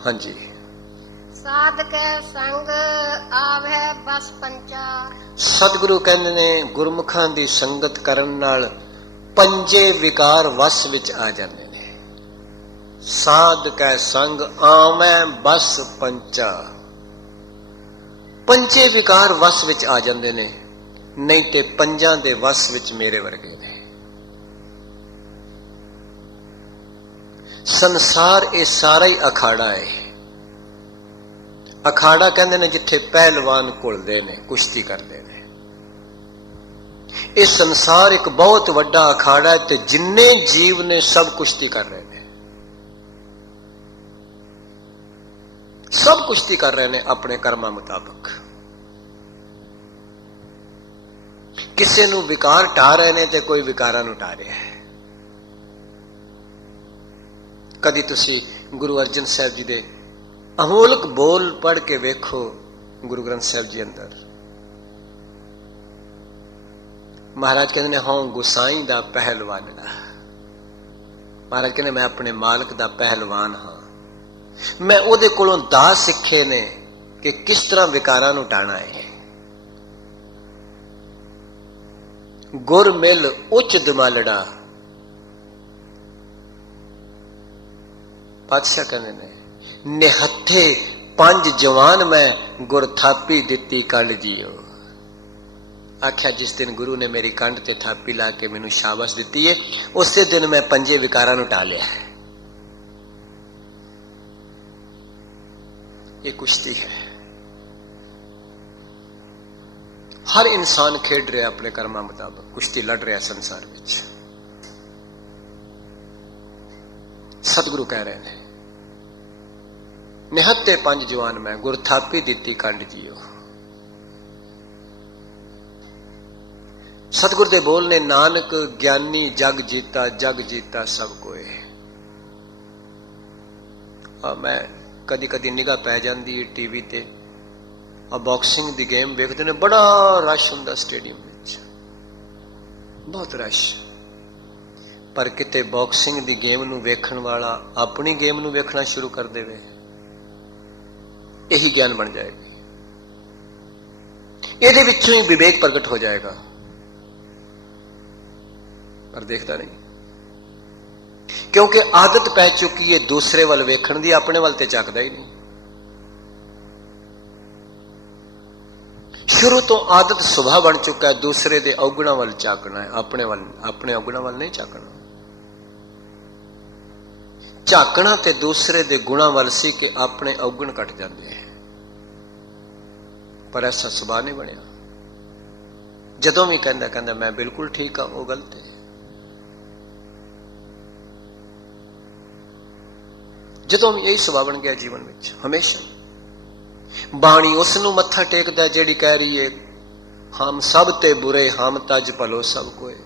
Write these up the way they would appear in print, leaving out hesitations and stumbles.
हाँ जी। साध के संग आवे बस पंचा। सतगुरु कहते ने गुरमुखां दी संगत करन नाल पंजे विकार वस विच आ जाते ने। साध कै संग आवे बस पंचा, पंजे विकार वस विच आ जाते ने, नहीं ते पंजां दे वस विच मेरे वर्गे ने। संसार ये सारा ही अखाड़ा है। अखाड़ा कहते ने जिथे पहलवान घुलते ने, कुश्ती करते हैं। ये संसार एक बहुत वड्डा अखाड़ा है, ते जिन्ने जीव ने सब कुश्ती कर रहे हैं, सब कुश्ती कर रहे हैं अपने कर्मा मुताबिक। किसी नूं विकार ढा रहे हैं ते कोई विकारां नूं ढा रहा है। कदी तुसी गुरु अर्जन साहब जी दे अमोलक बोल पढ़ के वेखो गुरु ग्रंथ साहब जी अंदर। महाराज कहते हैं हाँ गुसाई दा पहलवान दा। महाराज कहते मैं अपने मालक दा पहलवान हाँ। मैं ओदे कोलों दा सिखे ने कि किस तरह विकारां नूं टाणा है। गुर मिल उच्च दमालड़ा, पातशाह कहते ने निहत्थे पंज जवान मैं गुर थापी दिती कंड जियो। आख्या जिस दिन गुरु ने मेरी कंड ते थापी ला के मैनू शाबाश दी है, उस दिन मैं पंजे विकारां नूं ढा लिया है। ये कुश्ती है। हर इंसान खेड रहा अपने कर्मा मुताबिक, कुश्ती लड़ रहा संसार में। सतगुरु कह रहे हैं निहत्ते पंज जवान मैं गुर थापी दिती कंड जियो। सतगुरु दे बोल ने नानक ज्ञानी जग जीता सब कोए। मैं कदी कदी निगाह पै जाती है टीवी ते, बॉक्सिंग दी गेम वेखते ने, बड़ा रश हुंदा स्टेडियम में, बहुत रश। पर किते बॉक्सिंग दी गेम नूं वेखण वाला अपनी गेम नूं वेखना शुरू कर देवे, यही ज्ञान बन जाएगी। ਇਹਦੇ ਵਿੱਚੋਂ ही विवेक प्रगट हो जाएगा। पर देखता नहीं, क्योंकि आदत पै चुकी है दूसरे वाल वेखण दी, अपने वाल ते झाकदा ही नहीं। शुरू तो आदत सुभाव बन चुका है दूसरे दे औगुणा वाल झाकना है, अपने औगुणा वाल नहीं झाकना। झाकना ते दूसरे दे गुणा वाल सी कि अपने औगुण कट जाते हैं। पर ऐसा सुभाव नहीं बनया। जदों भी कहता मैं बिल्कुल ठीक हाँ, वो गलत है। जदों भी यही सुभाव बन गया जीवन में हमेशा। बाणी उसनू मत्था टेकदा जेड़ी कह रही है हम सब ते बुरे हम तज भलो सब कोए।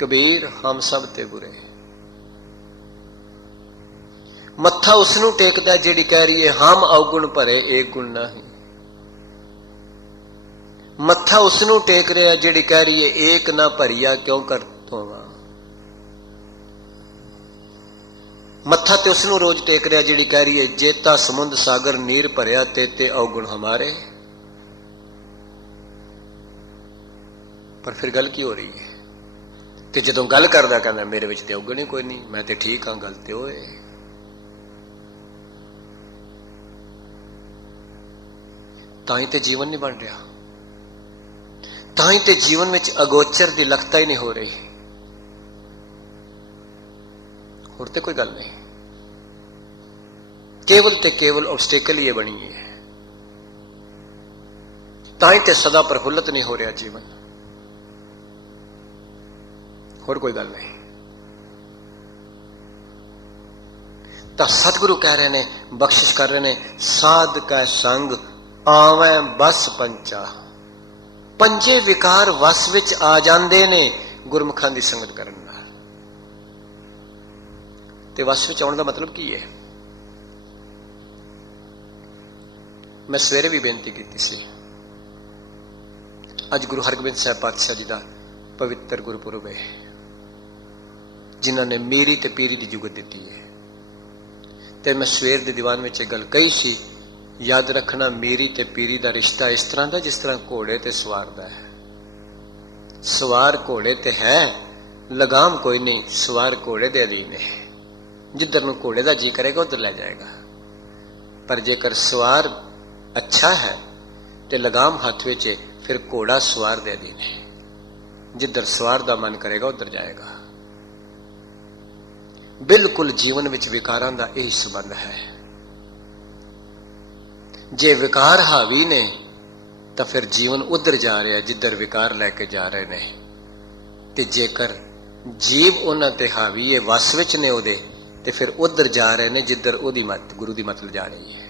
कबीर हम सब ते बुरे। मत्था उसनू टेकदा जेड़ी कह रही है हम अवगुण भरे एक गुण नहीं। मत्था उसनू टेक रहा जेड़ी कह रही है एक ना भरिया क्यों कर तोवा। मत्था ते उसनू रोज टेक रहा जेड़ी कह रही है जेता समुंद सागर नीर भरिया तेते अवगुण हमारे। पर फिर गल की हो रही है? ते जदों गल करदा कहंदा मेरे विच ते अवगुण ही कोई नहीं, मैं ते ठीक हाँ, गल ते होए। ताई ते जीवन नहीं बन रहा, ताई ते जीवन में अगोचर की लखता ही नहीं हो रही। होर ते कोई गल नहीं, केवल ते केवल ऑब्स्टेकल ही बनी है। ताई ते सदा प्रफुल्लित नहीं हो रहा जीवन, होर कोई गल नहीं। तो सतगुरु कह रहे ने, बख्शिश कर रहे ने, साध का संग आवे बस पंचा। पंजे विकार वस विच आ जांदे ने गुरमुखां दी संगत करन नाल। ते वस विच आउण दा मतलब की है? मैं सवेरे भी बेनती की सी, अज गुरु हरगोबिंद साहब पातशाह जी का पवित्र गुरपुरब है, जिन्होंने मीरी ते पीरी की जुगत दी है। ਤੇ ਮੈਂ ਸਵੇਰ ਦੇ ਦੀਵਾਨ ਵਿੱਚ ਇਹ ਗੱਲ ਕਹੀ ਸੀ, ਯਾਦ ਰੱਖਣਾ ਮੀਰੀ ਤੇ ਪੀਰੀ ਦਾ ਰਿਸ਼ਤਾ ਇਸ ਤਰ੍ਹਾਂ ਦਾ ਜਿਸ ਤਰ੍ਹਾਂ ਘੋੜੇ ਤੇ ਸਵਾਰ ਦਾ ਹੈ। ਸਵਾਰ ਘੋੜੇ ਤੇ ਹੈ, ਲਗਾਮ ਕੋਈ ਨਹੀਂ, ਸਵਾਰ ਘੋੜੇ ਦੇ ਅਧੀਨ ਹੈ। ਜਿੱਧਰ ਨੂੰ ਘੋੜੇ ਦਾ ਜੀ ਕਰੇਗਾ ਉਧਰ ਲੈ ਜਾਏਗਾ। ਪਰ ਜੇਕਰ ਸਵਾਰ ਅੱਛਾ ਹੈ ਤੇ ਲਗਾਮ ਹੱਥ ਵਿੱਚ ਹੈ, ਫਿਰ ਘੋੜਾ ਸਵਾਰ ਦੇ ਅਧੀਨ ਹੈ। ਜਿੱਧਰ ਸਵਾਰ ਦਾ ਮਨ ਕਰੇਗਾ ਉਧਰ ਜਾਏਗਾ। ਬਿਲਕੁਲ ਜੀਵਨ ਵਿੱਚ ਵਿਕਾਰਾਂ ਦਾ ਇਹੀ ਸੰਬੰਧ ਹੈ। ਜੇ ਵਿਕਾਰ ਹਾਵੀ ਨੇ ਤਾਂ ਫਿਰ ਜੀਵਨ ਉਧਰ ਜਾ ਰਿਹਾ ਜਿੱਧਰ ਵਿਕਾਰ ਲੈ ਕੇ ਜਾ ਰਹੇ ਨੇ, ਤੇ ਜੇਕਰ ਜੀਵ ਉਹਨਾਂ ਤੇ ਹਾਵੀ ਹੈ, ਵਸ ਵਿੱਚ ਨੇ ਉਹਦੇ, ਤੇ ਫਿਰ ਉਧਰ ਜਾ ਰਹੇ ਨੇ ਜਿੱਧਰ ਉਹਦੀ ਮਤ, ਗੁਰੂ ਦੀ ਮਤ ਜਾ ਰਹੀ ਹੈ।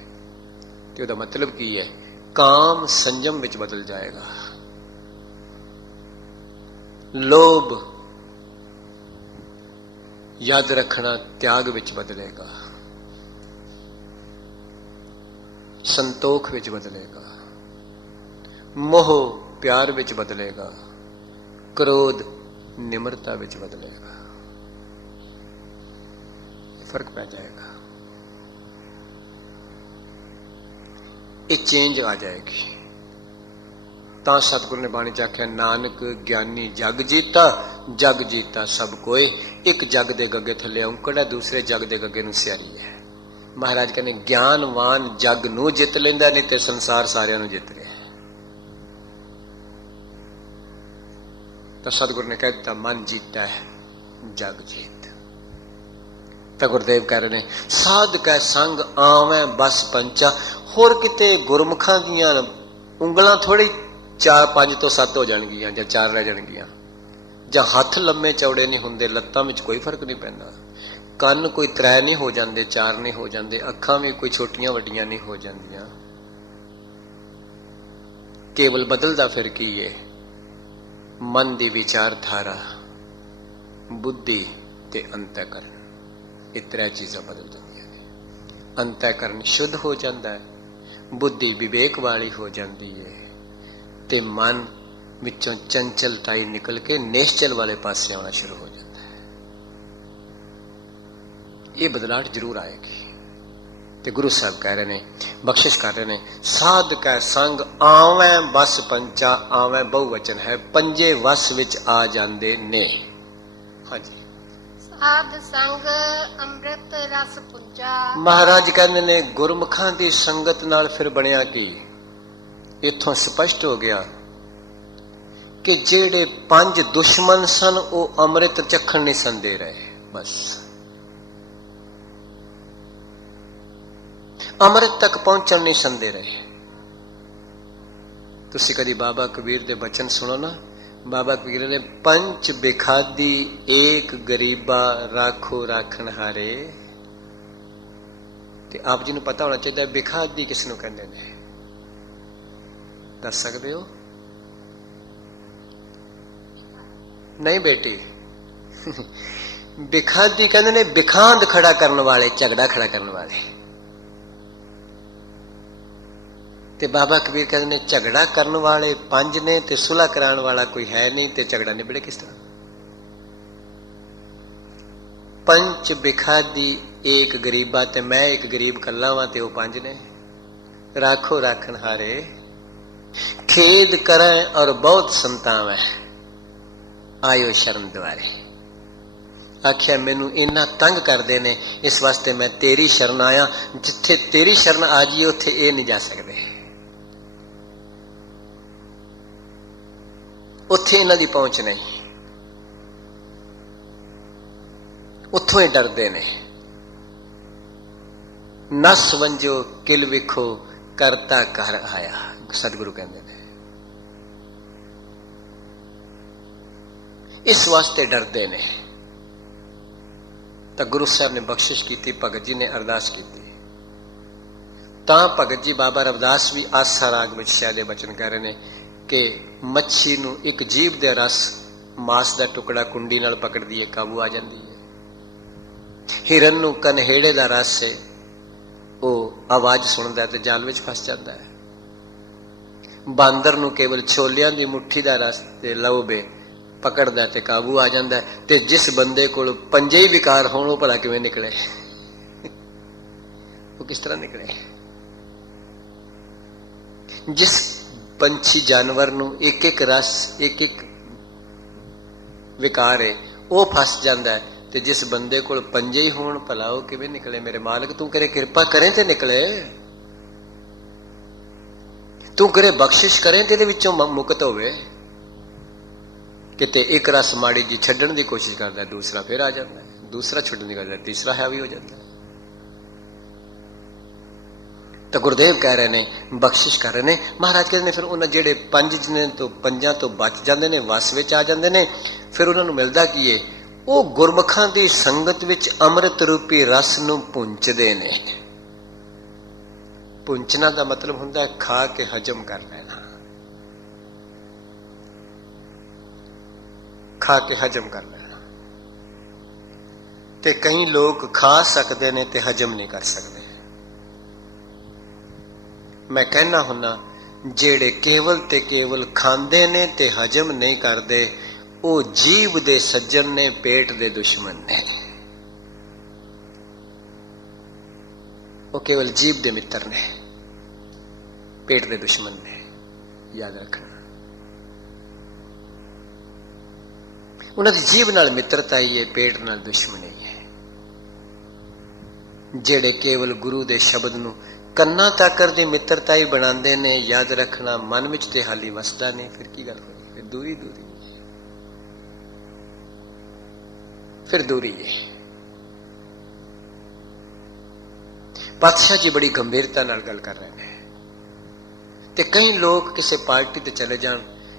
ਤੇ ਉਹਦਾ ਮਤਲਬ ਕੀ ਹੈ? ਕਾਮ ਸੰਜਮ ਵਿੱਚ ਬਦਲ ਜਾਏਗਾ, ਲੋਭ ਯਾਦ ਰੱਖਣਾ ਤਿਆਗ ਵਿੱਚ ਬਦਲੇਗਾ, ਸੰਤੋਖ ਵਿੱਚ ਬਦਲੇਗਾ, ਮੋਹ ਪਿਆਰ ਵਿੱਚ ਬਦਲੇਗਾ, ਕ੍ਰੋਧ ਨਿਮਰਤਾ ਵਿੱਚ ਬਦਲੇਗਾ। ਫਰਕ ਪੈ ਜਾਏਗਾ, ਇਹ ਚੇਂਜ ਆ ਜਾਏਗੀ। ਤਾਂ ਸਤਿਗੁਰੂ ਨੇ ਬਾਣੀ ਚ ਆਖਿਆ, ਨਾਨਕ ਗਿਆਨੀ ਜਗ ਜੀਤਾ, ਜਗ ਜੀਤਾ ਸਭ ਕੋਏ। ਇੱਕ ਜਗ ਦੇ ਗੱਗੇ ਥੱਲੇ ਔਂਕੜ ਹੈ, ਦੂਸਰੇ ਜਗ ਦੇ ਗੱਗੇ ਨੂੰ ਸਿਆਰੀ ਹੈ। ਮਹਾਰਾਜ ਕਹਿੰਦੇ ਗਿਆਨਵਾਨ ਜਗ ਨੂੰ ਜਿੱਤ ਲੈਂਦਾ, ਨਹੀਂ ਤੇ ਸੰਸਾਰ ਸਾਰਿਆਂ ਨੂੰ ਜਿੱਤ ਰਿਹਾ। ਤਾਂ ਸਤਿਗੁਰੂ ਨੇ ਕਹਿ ਦਿੱਤਾ, ਮਨ ਜੀਤਾ ਹੈ ਜਗ ਜੀਤ। ਤਾਂ ਗੁਰਦੇਵ ਕਹਿ ਰਹੇ ਨੇ, ਸਾਧ ਕੈ ਸੰਗ ਆਵੈ ਬਸ ਪੰਚਾ। ਹੋਰ ਕਿਤੇ ਗੁਰਮੁਖਾਂ ਦੀਆਂ ਉਂਗਲਾਂ ਥੋੜੀ 4, 5 ਤੋਂ 7 ਹੋ ਜਾਣਗੀਆਂ, ਜਾਂ 4 ਰਹਿ ਜਾਣਗੀਆਂ, ਜਾਂ ਹੱਥ ਲੰਮੇ ਚੌੜੇ ਨਹੀਂ ਹੁੰਦੇ, ਲੱਤਾਂ ਵਿੱਚ ਕੋਈ ਫਰਕ ਨਹੀਂ ਪੈਂਦਾ, ਕੰਨ ਕੋਈ 3 ਨਹੀਂ ਹੋ ਜਾਂਦੇ, 4 ਨਹੀਂ ਹੋ ਜਾਂਦੇ, ਅੱਖਾਂ ਵੀ ਕੋਈ ਛੋਟੀਆਂ ਵੱਡੀਆਂ ਨਹੀਂ ਹੋ ਜਾਂਦੀਆਂ। ਕੇਵਲ ਬਦਲਦਾ ਫਿਰ ਕੀ ਹੈ? ਮਨ ਦੀ ਵਿਚਾਰਧਾਰਾ, ਬੁੱਧੀ ਤੇ ਅੰਤःਕਰਨ। ਇਹ 3 ਚੀਜ਼ਾਂ ਬਦਲ ਜਾਂਦੀਆਂ ਨੇ। ਅੰਤःਕਰਨ ਸ਼ੁੱਧ ਹੋ ਜਾਂਦਾ ਹੈ, ਬੁੱਧੀ ਵਿਵੇਕ ਵਾਲੀ ਹੋ ਜਾਂਦੀ ਹੈ, ਤੇ ਮਨ ਵਿੱਚੋਂ ਚੰਚਲਤਾਈ ਨਿਕਲ ਕੇ ਨਿਸ਼ਚਲ ਵਾਲੇ ਪਾਸੇ ਆਉਣਾ ਸ਼ੁਰੂ ਹੋ ਜਾਂਦਾ ਹੈ। ਇਹ ਬਦਲਾਅ ਜ਼ਰੂਰ ਆਏਗੀ। ਤੇ ਗੁਰੂ ਸਾਹਿਬ ਕਹਿ ਰਹੇ ਨੇ, ਬਖਸ਼ਿਸ਼ ਕਰ ਰਹੇ ਨੇ, ਸਾਧ ਕੈ ਸੰਗ ਆਵੈ ਬਸ ਪੰਚਾ। ਆਵੈ ਬਹੁਵਚਨ ਹੈ, ਪੰਜੇ ਵਸ ਵਿੱਚ ਆ ਜਾਂਦੇ ਨੇ। ਹਾਂਜੀ, ਸਾਧ ਸੰਗ ਅੰਮ੍ਰਿਤ ਰਸ ਪੁੰਜਾ। ਮਹਾਰਾਜ ਕਹਿੰਦੇ ਨੇ, ਗੁਰਮੁਖਾਂ ਦੀ ਸੰਗਤ ਨਾਲ ਫਿਰ ਬਣਿਆ ਕੀ? ਇੱਥੋਂ ਸਪਸ਼ਟ ਹੋ ਗਿਆ ਕਿ ਜਿਹੜੇ 5 ਦੁਸ਼ਮਣ ਸਨ ਉਹ ਅੰਮ੍ਰਿਤ ਚੱਖਣ ਨਹੀਂ ਸੰਦੇ ਰਹੇ। ਬਸ ਅੰਮ੍ਰਿਤ ਤੱਕ ਪਹੁੰਚਣ ਨਹੀਂ ਸੰਦੇ ਰਹੇ। ਤੁਸੀਂ ਕਦੀ ਬਾਬਾ ਕਬੀਰ ਦੇ ਬਚਨ ਸੁਣੋ ਨਾ, ਬਾਬਾ ਕਬੀਰ ਨੇ, ਪੰਚ ਬਿਖਾਦੀ ਏਕ ਗਰੀਬਾ ਰਾਖੋ ਰਾਖਣ ਹਾਰੇ। ਤੇ ਆਪ ਜੀ ਨੂੰ ਪਤਾ ਹੋਣਾ ਚਾਹੀਦਾ ਬਿਖਾਦੀ ਕਿਸ ਨੂੰ ਕਹਿੰਦੇ ਨੇ, ਦੱਸ ਸਕਦੇ ਹੋ? ਨਹੀਂ ਬੇਟੀ, ਬਿਖਾਦੀ ਕਹਿੰਦੇ ਨੇ ਬਿਖਾਂਦ ਖੜਾ ਕਰਨ ਵਾਲੇ, ਝਗੜਾ ਖੜਾ ਕਰਨ ਵਾਲੇ। ਤੇ ਬਾਬਾ ਕਬੀਰ ਕਹਿੰਦੇ ਨੇ ਝਗੜਾ ਕਰਨ ਵਾਲੇ 5 ਨੇ ਤੇ ਸੁਲ੍ਹਾ ਕਰਾਉਣ ਵਾਲਾ ਕੋਈ ਹੈ ਨਹੀਂ, ਤੇ ਝਗੜਾ ਨਿਬੜੇ ਕਿਸ ਤਰ੍ਹਾਂ? ਪੰਚ ਬਿਖਾਦੀ ਏਕ ਗਰੀਬਾ, ਤੇ ਮੈਂ ਇੱਕ ਗਰੀਬ ਕੱਲਾ ਵਾਂ ਤੇ ਉਹ 5 ਨੇ। ਰਾਖੋ ਰਾਖਣ ਹਾਰੇ, ਖੇਦ ਕਰਾਂ ਔਰ ਬਹੁਤ ਸੰਤਾਵੈ, ਆਇਓ ਸ਼ਰਨ ਦੁਆਰੇ। ਆਖਿਆ ਮੈਨੂੰ ਇੰਨਾ ਤੰਗ ਕਰਦੇ ਨੇ, ਇਸ ਵਾਸਤੇ ਮੈਂ ਤੇਰੀ ਸ਼ਰਨ ਆਇਆ। ਜਿੱਥੇ ਤੇਰੀ ਸ਼ਰਨ ਆ ਜਾਈਏ ਉੱਥੇ ਇਹ ਨਹੀਂ ਜਾ ਸਕਦੇ, ਉੱਥੇ ਇਹਨਾਂ ਦੀ ਪਹੁੰਚ ਨਹੀਂ, ਉੱਥੋਂ ਹੀ ਡਰਦੇ ਨੇ। ਨਸ ਵੰਜੋ ਕਿਲ ਵਿਖੋ ਕਰਤਾ ਘਰ ਆਇਆ, ਸਤਿਗੁਰੂ ਕਹਿੰਦੇ ਨੇ। ਇਸ ਵਾਸਤੇ ਡਰਦੇ ਨੇ। ਤਾਂ ਗੁਰੂ ਸਾਹਿਬ ਨੇ ਬਖਸ਼ਿਸ਼ ਕੀਤੀ, ਭਗਤ ਜੀ ਨੇ ਅਰਦਾਸ ਕੀਤੀ। ਤਾਂ ਭਗਤ ਜੀ ਬਾਬਾ ਰਵਿਦਾਸ ਵੀ ਆਸਾ ਰਾਗ ਵਿੱਚ ਸ਼ਾਇਦ ਇਹ ਬਚਨ ਕਹਿ ਰਹੇ ਨੇ ਕਿ ਮੱਛੀ ਨੂੰ ਇੱਕ ਜੀਭ ਦੇ ਰਸ, ਮਾਸ ਦਾ ਟੁਕੜਾ ਕੁੰਡੀ ਨਾਲ ਪਕੜਦੀ ਹੈ, ਕਾਬੂ ਆ ਜਾਂਦੀ ਹੈ। ਹਿਰਨ ਨੂੰ ਕਨਹੇੜੇ ਦਾ ਰਸ ਹੈ, ਉਹ ਆਵਾਜ਼ ਸੁਣਦਾ ਤੇ ਜਾਲ ਵਿੱਚ ਫਸ ਜਾਂਦਾ ਹੈ। ਬਾਂਦਰ ਨੂੰ ਕੇਵਲ ਛੋਲਿਆਂ ਦੀ ਮੁੱਠੀ ਦਾ ਰਸ ਤੇ ਲਹੂ ਪਕੜਦਾ ਤੇ ਕਾਬੂ ਆ ਜਾਂਦਾ। ਤੇ ਜਿਸ ਬੰਦੇ ਕੋਲ 5 ਹੀ ਵਿਕਾਰ ਹੋਣ, ਉਹ ਭਲਾ ਕਿਵੇਂ ਨਿਕਲੇ? वो किस तरह निकले? जिस पंछी जानवर नूं एक एक रस एक एक विकार है वो फस जाता है, ते जिस बंदे कोल पंजे ही होण भला वो किवें निकले? मेरे मालिक तू करे कृपा करें ते निकले, तू करे बख्शिश करें ते विचों मुक्त होवे। किते एक रस माड़ी जी छड्डण की कोशिश करता है, दूसरा फिर आ जाता है, दूसरा छड्डण की करता है, तीसरा हैवी हो जाता है। तो गुरुदेव कह रहे ने बख्शिश कर रहे हैं। महाराज कहते हैं फिर उन्हें जेडे पंज ने तो पंजा तो बच जाते हैं, वस विच आ जाते हैं, फिर उन्होंने मिलता की है वो गुरमुखां दी संगत विच अमृत रूपी रस नूं पुंचदे ने। पुंचना का मतलब हुंदा है खा के हजम कर लेना, खा के हजम कर लेना। ते कई लोग खा सकते ने ते हजम नहीं कर सकते। मैं कहना हुन्ना जेड़े केवल ते केवल खांदे ने ते हजम नहीं करते वो जीव दे सज्जन ने, पेट दे दुश्मन ने। वो केवल जीव दे मित्र ने, पेट दे दुश्मन ने, याद रखना। उन्होंने जीव नाल मित्रता ही है, पेट नाल दुश्मनी है। जेड़े केवल गुरु दे शब्द नूं कन्ना ताकर दी मित्रता ही बनाते ने, याद रखना मन विच ते हाली वसदा नहीं, फिर की गल होई? फिर दूरी दूरी, फिर दूरी है। पातशाह जी बड़ी गंभीरता नाल गल कर रहे हैं। ते कई लोग किसी पार्टी ते चले जान,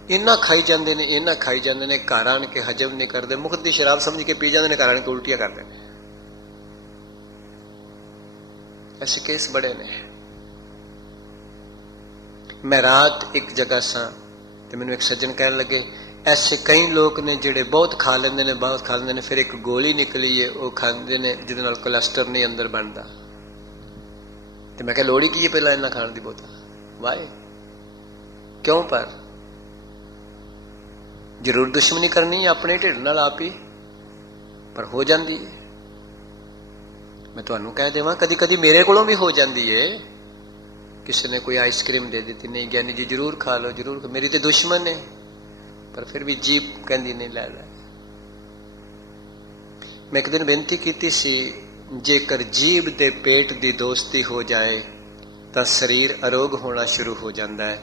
इन्ना खाई जाते हैं, इन्ना खाई जाते हैं, घर आन के हजम नहीं करते, मुफ्त की शराब समझ के पी जाते हैं, घर आन के उल्टियां करते हैं। ऐसे केस बड़े ने। मैं रात एक जगह सा तो मैंने एक सज्जन कह लगे ऐसे कई लोग ने जिहड़े बहुत खा लेंदे ने, बहुत खा लेंदे ने, फिर एक गोली निकली है वो खांदे ने जिहदे नाल कोलेस्ट्रॉल नहीं अंदर बनता। तो मैं कहा लोड़ ही की है पहला इन्ना खाण दी बोतल? वाए क्यों? पर जरूर दुश्मनी करनी है अपने ढिड नाल आप ही, पर हो जाती है। मैं तुहानू कह देवां कदी कदी मेरे कोलों भी हो जाती है। किसी ने कोई आइसक्रीम दे दी, नहीं ज्ञानी जी जरूर खा लो, जरूर खा। मेरी तो दुश्मन है, पर फिर भी जीप कहती नहीं लै लै। मैं एक दिन बेनती की सी, जेकर जीव दे पेट की दोस्ती हो जाए तो शरीर अरोग होना शुरू हो जाता है।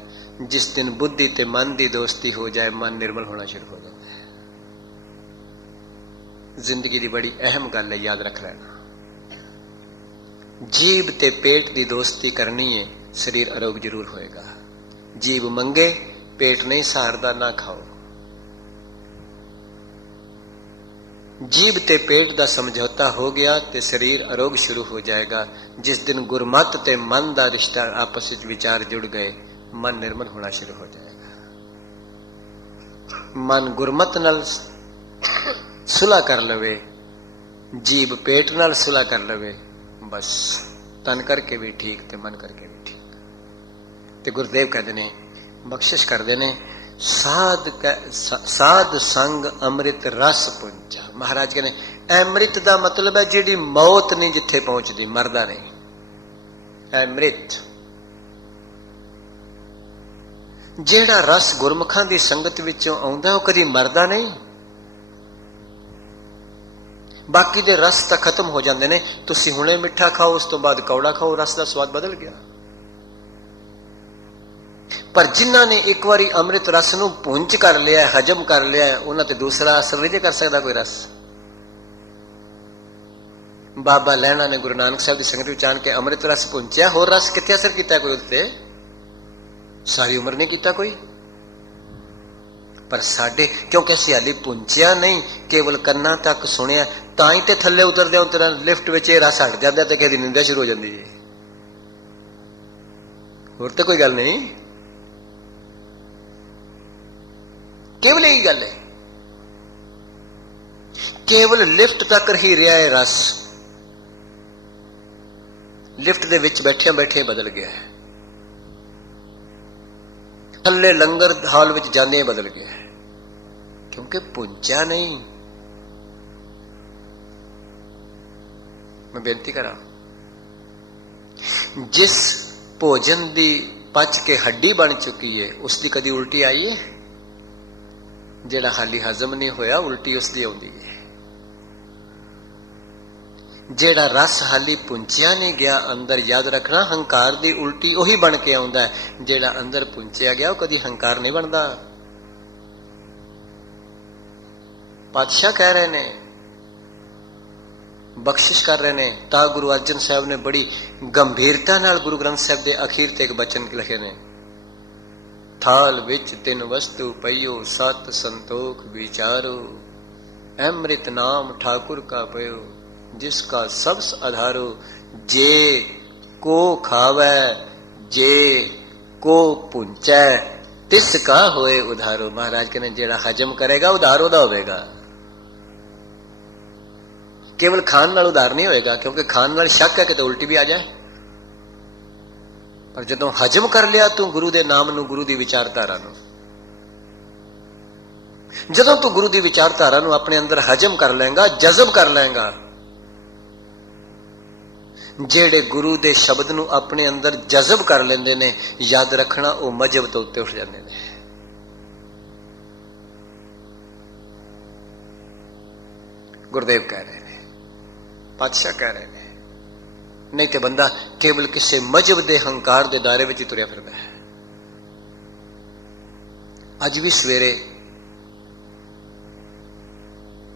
जिस दिन बुद्धि ते मन की दोस्ती हो जाए, मन निर्मल होना शुरू हो जाता है। जिंदगी की बड़ी अहम गल है, याद रख लेना। जीव ते पेट की दोस्ती करनी है, शरीर अरोग जरूर होएगा। जीव मंगे, पेट नहीं सहारदा, ना खाओ। जीव ते पेट का समझौता हो गया तो शरीर अरोग शुरू हो जाएगा। जिस दिन गुरमत ते मन का रिश्ता आपस में विचार जुड़ गए, मन निर्मल होना शुरू हो जाएगा। मन गुरमत नाल सुलह कर लवे, जीव पेट नाल सुलह कर लवे, बस तन करके भी ठीक ते मन करके भी ठीक। ते गुरुदेव कहते ने बख्शिश करते ने साध संग अमृत रस पुंजा। महाराज कहने अमृत का मतलब है जिहड़ी मौत नहीं जिथे पहुंचती, मरदा नहीं। अमृत जेड़ा रस गुरमुखां दी संगत विचों आउंदा वो कदी मरदा नहीं। बाकी दे रस तो खत्म हो जाते ने। तुसी हुणे मिठा खाओ, उस तो बाद कौड़ा खाओ, रस का स्वाद बदल गया। पर जिन्हां ने एक बारी अमृत रस नूं पुंज कर लिया, हजम कर लिया, उन्हां ते दूसरा असर नहीं कर सकता कोई रस। बाबा लैणा ने गुरु नानक साहब की संगत विच आण के अमृत रस पुंचिया, होर रस कित्थे असर किया कोई उत्ते? सारी उम्र नहीं किया कोई। पर साडे क्योंकि असीं हाली पुंचिया नहीं, केवल कन्ना तक सुनिया, तां ही ते थल्ले उतरदे उतरा लिफ्ट विच रस हट जाता ते किसी दी निंदा शुरू हो जाती है। होर तो कोई गल नहीं, केवल यही गल है। केवल लिफ्ट तक ही रहा है रस, लिफ्ट दे विच बैठे बैठे बदल गया है, थल्ले लंगर हाल विच जाने बदल गया है, क्योंकि पुंचा नहीं। मैं बेनती करा जिस भोजन दी पच के हड्डी बन चुकी है उसकी कदी उल्टी आई है? जेड़ा हाली हजम नहीं होया उल्टी उसकी आउंदी है। जेड़ा रस हाली पुंचिया नहीं गया अंदर, याद रखना हंकार दी उल्टी उही बन के आउंदा है। जेड़ा अंदर पुंचिया गया वो कदी हंकार नहीं बनता। पातशाह कह रहे ने, बख्शिश कर रहे ने, ता गुरु अर्जन साहब ने बड़ी गंभीरता नाल गुरु ग्रंथ साहब के अखीर ते एक बचन लिखे ने, थाल विच तिन वस्तु पइयो सत संतोख विचारो, अमृत नाम ठाकुर का पयो जिसका सबस आधारो, जे को खावे जे को पुंचै तिसका होए उधारो। महाराज कहने जेड़ा हजम करेगा उधार ओदा होवेगा। केवल खान नाल उधार नहीं होएगा, क्योंकि खान नाल शक है कि तो उल्टी भी आ जाए, पर जदों हजम कर लिया तू गुरु दे नाम नू, गुरु दी विचारधारा नू, जदों तू गुरु दी विचारधारा नू अपने अंदर हजम कर लेंगा, जज़ब कर लेंगा, जेड़े गुरु दे शब्द नू अपने अंदर जज़ब कर लेंदे ने, याद रखना वो मजहब तो उत्ते उठ जाते हैं। गुरुदेव कह रहे हैं, पातशाह कह रहे हैं, नहीं तो बंदा केवल किसी मजहब के हंकार के दायरे में ही तुरया फिरदा है। अज भी सवेरे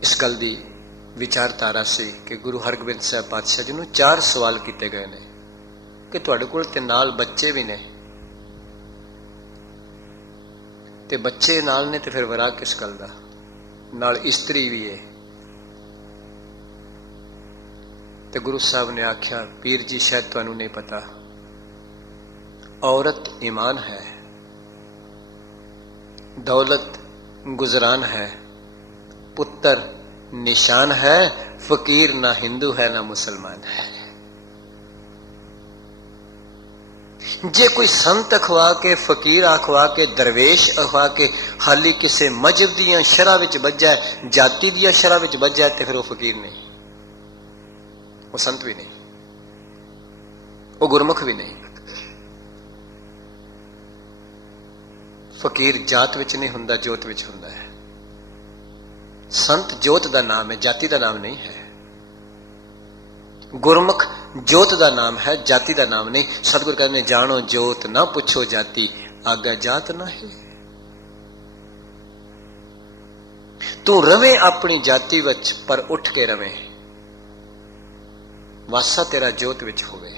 इस गल की विचारधारा से कि गुरु हरगोबिंद साहब पातशाह जी नूं 4 सवाल किए गए ने कि तुहाडे कोल ते नाल बच्चे भी ने, ते बच्चे नाल ने, ते फिर वराग किस गल दा? नाल इस्त्री भी है। ते गुरु साहब ने आख्या, पीर जी शायद तुहानू नहीं पता, औरत ईमान है, दौलत गुजरान है, पुत्र निशान है, फकीर ना हिंदू है ना मुसलमान है। जे कोई संत अखवा के, फकीर अखवा के, दरवेश अखवा के हाली किसी मजहब दियां शरह विच बज्जा है, जाति दियां शरह विच बज्जा है, ते फिर वो फकीर नहीं, वो संत भी नहीं, वो गुरमुख भी नहीं। फकीर जात विच नहीं हुंदा, जोत विच हुंदा है। संत जोत का नाम है, जाति का नाम नहीं है। गुरमुख जोत का नाम है, जाति का नाम नहीं। सतगुरु कहते जानो जोत ना पुछो जाति, आगा जात ना है। तू रवे अपनी जाति विच पर उठ के रवे, वासा तेरा जोत विच होवे।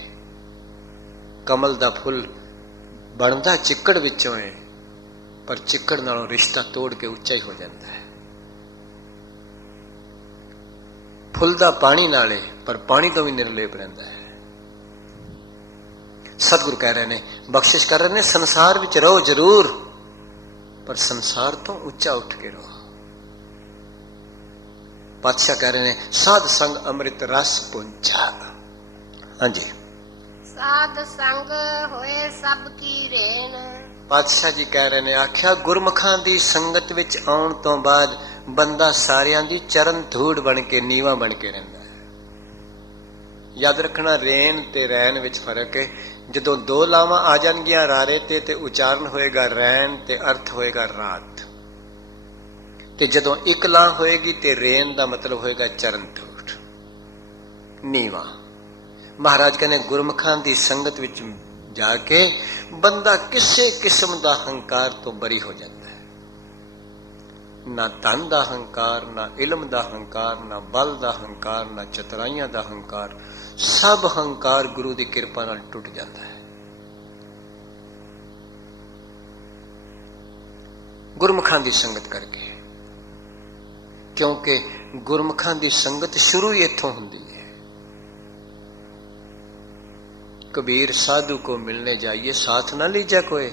कमल दा फुल बनदा चिक्कड़ विचों है, पर चिक्कड़ नालों रिश्ता तोड़ के उच्चा ही हो जाता है। फुल दा पानी नाले, पर पानी तो भी निर्लेप रहता है। सतगुरु कह रहे ने, बख्शिश कर रहे ने, संसार विच रहो जरूर, पर संसार तो उच्चा उठ के रहो। पातशाह कह रहे ने, साध संग अमृत रस पुंचा। हाँ जी, साध संग होए सब की रेन। पातशाह जी कह रहे ने, आख्या गुरमुखां दी संगत विच आउण तो बाद बंदा सारियां दी चरण धूड़ बन के, नीवा बन के रहंदा है। याद रखना, रेन ते रैन विच फर्क है। जदों 2 लावां आ जाणगियां रारे ते उचारण होएगा रैन ते अर्थ होएगा रात, ते जदों 1 ला होएगी ते रेन दा मतलब होएगा चरण धूड़, नीवा। महाराज कहने, गुरमुखां दी संगत विच जाके बंदा किसी किस्म दा हंकार तो बरी हो जाता है। ना धन दा हंकार, ना इलम दा हंकार, ना बल दा हंकार, ना चतुराइयां दा हंकार, सब हंकार गुरु की कृपा नाल टुट जाता है। गुरमुखां दी संगत करके, क्योंकि गुरमुखां दी संगत शुरू ही इत्थों हुंदी है। कबीर साधु को मिलने जाइए, साथ ना लीजा कोई।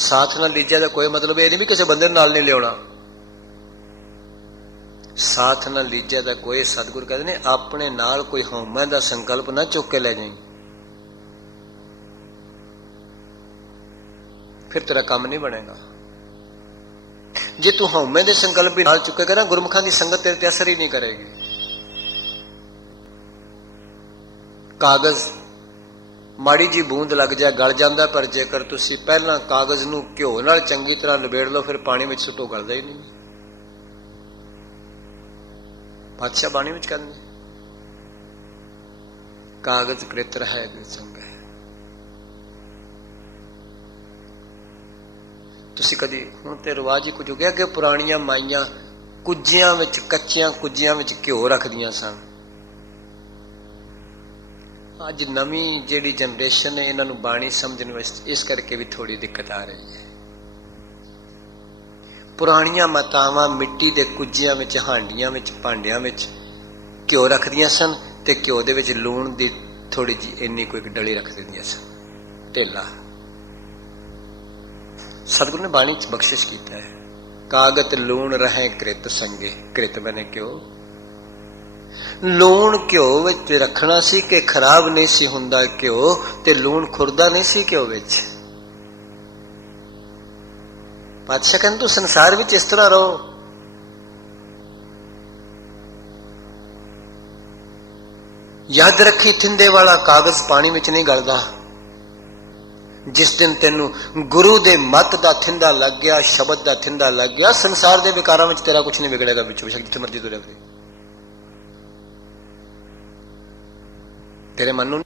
साथ ना लीजा का कोई मतलब ये नहीं भी किसी बंदे नाल नहीं लिया। साथ ना लीजा का कोई, सतगुरु कहते ने, अपने नाल कोई हौमे का संकल्प ना चुक के ले जाई, फिर तेरा काम नहीं बनेगा। जे तू हौमे दे संकल्प भी नाल चुकेगा ना, गुरमुखां दी संगत तेरे ते असर ही नहीं करेगी। कागज ਮਾੜੀ ਜੀ ਬੂੰਦ ਲੱਗ ਜਾ ਗਲ ਜਾਂਦਾ, ਪਰ ਜੇਕਰ ਤੁਸੀਂ ਪਹਿਲਾਂ ਕਾਗਜ਼ ਨੂੰ ਘਿਓ ਨਾਲ ਚੰਗੀ ਤਰ੍ਹਾਂ ਲਪੇੜ ਲਓ, ਫਿਰ ਪਾਣੀ ਵਿੱਚ ਸੁੱਟੋ, ਗਲਦਾ ਹੀ ਨਹੀਂ। ਪਾਤਸ਼ਾਹ ਬਾਣੀ ਵਿੱਚ ਕਹਿੰਦੇ ਕਾਗਜ਼ ਕ੍ਰਿਤਰ ਹੈ ਜੋ ਚੰਗਾ ਹੈ। ਤੁਸੀਂ ਕਦੀ, ਹੁਣ ਤੇ ਰਿਵਾਜ ਹੀ ਕੁਝ ਹੋ ਗਿਆ ਕਿ ਪੁਰਾਣੀਆਂ ਮਾਈਆਂ ਕੁੱਜਿਆਂ ਵਿੱਚ, ਕੱਚਿਆਂ ਕੁੱਜਿਆਂ ਵਿੱਚ ਘਿਓ ਰੱਖਦੀਆਂ ਸਨ। ਅੱਜ ਨਵੀਂ ਜਿਹੜੀ ਜਨਰੇਸ਼ਨ ਹੈ ਇਹਨਾਂ ਨੂੰ ਬਾਣੀ ਸਮਝਣ ਵਿੱਚ ਇਸ ਕਰਕੇ ਵੀ ਥੋੜੀ ਦਿੱਕਤ ਆ ਰਹੀ ਹੈ। ਪੁਰਾਣੀਆਂ ਮਾਤਾਵਾਂ ਮਿੱਟੀ ਦੇ ਕੁੱਜਿਆਂ ਵਿੱਚ, ਹਾਂਡੀਆਂ ਵਿੱਚ, ਭਾਂਡਿਆਂ ਵਿੱਚ ਘਿਓ ਰੱਖਦੀਆਂ ਸਨ ਤੇ ਘਿਓ ਦੇ ਵਿੱਚ ਲੂਣ ਦੀ ਥੋੜੀ ਜਿਹੀ ਇੰਨੀ ਕੋਈ ਡਲੀ ਰੱਖ ਦਿੰਦੀਆਂ ਸਨ, ਢੇਲਾ। ਸਤਿਗੁਰੂ ਨੇ ਬਾਣੀ ਚ ਬਖਸ਼ਿਸ਼ ਕੀਤਾ ਹੈ, ਕਾਗਤ ਲੂਣ ਰਹੇ ਕ੍ਰਿਤ ਸੰਗੇ। ਕ੍ਰਿਤ ਬਣੇ ਘਿਓ। ਲੂਣ ਘਿਓ ਵਿੱਚ ਰੱਖਣਾ ਸੀ ਕਿ ਖਰਾਬ ਨਹੀਂ ਸੀ ਹੁੰਦਾ ਘਿਓ, ਤੇ ਲੂਣ ਖੁਰਦਾ ਨਹੀਂ ਸੀ ਘਿਓ ਵਿੱਚ। ਪਾਤਸ਼ਾਹ ਕਹਿੰਦੇ ਤੂੰ ਸੰਸਾਰ ਵਿੱਚ ਇਸ ਤਰ੍ਹਾਂ ਰਹੋ। ਯਾਦ ਰੱਖੀ, ਥਿੰਦੇ ਵਾਲਾ ਕਾਗਜ਼ ਪਾਣੀ ਵਿੱਚ ਨਹੀਂ ਗਲਦਾ। ਜਿਸ ਦਿਨ ਤੈਨੂੰ ਗੁਰੂ ਦੇ ਮੱਤ ਦਾ ਥਿੰਦਾ ਲੱਗ ਗਿਆ, ਸ਼ਬਦ ਦਾ ਥਿੰਦਾ ਲੱਗ ਗਿਆ, ਸੰਸਾਰ ਦੇ ਵਿਕਾਰਾਂ ਵਿੱਚ ਤੇਰਾ ਕੁਝ ਨਹੀਂ ਵਿਗੜੇਗਾ। ਵਿੱਚ ਬੇਸ਼ੱਕ ਜਿੱਥੇ ਮਰਜ਼ੀ ਤੁਰਿਆ ਫਿਰੇ, ਤੇਰੇ ਮਨ ਨੂੰ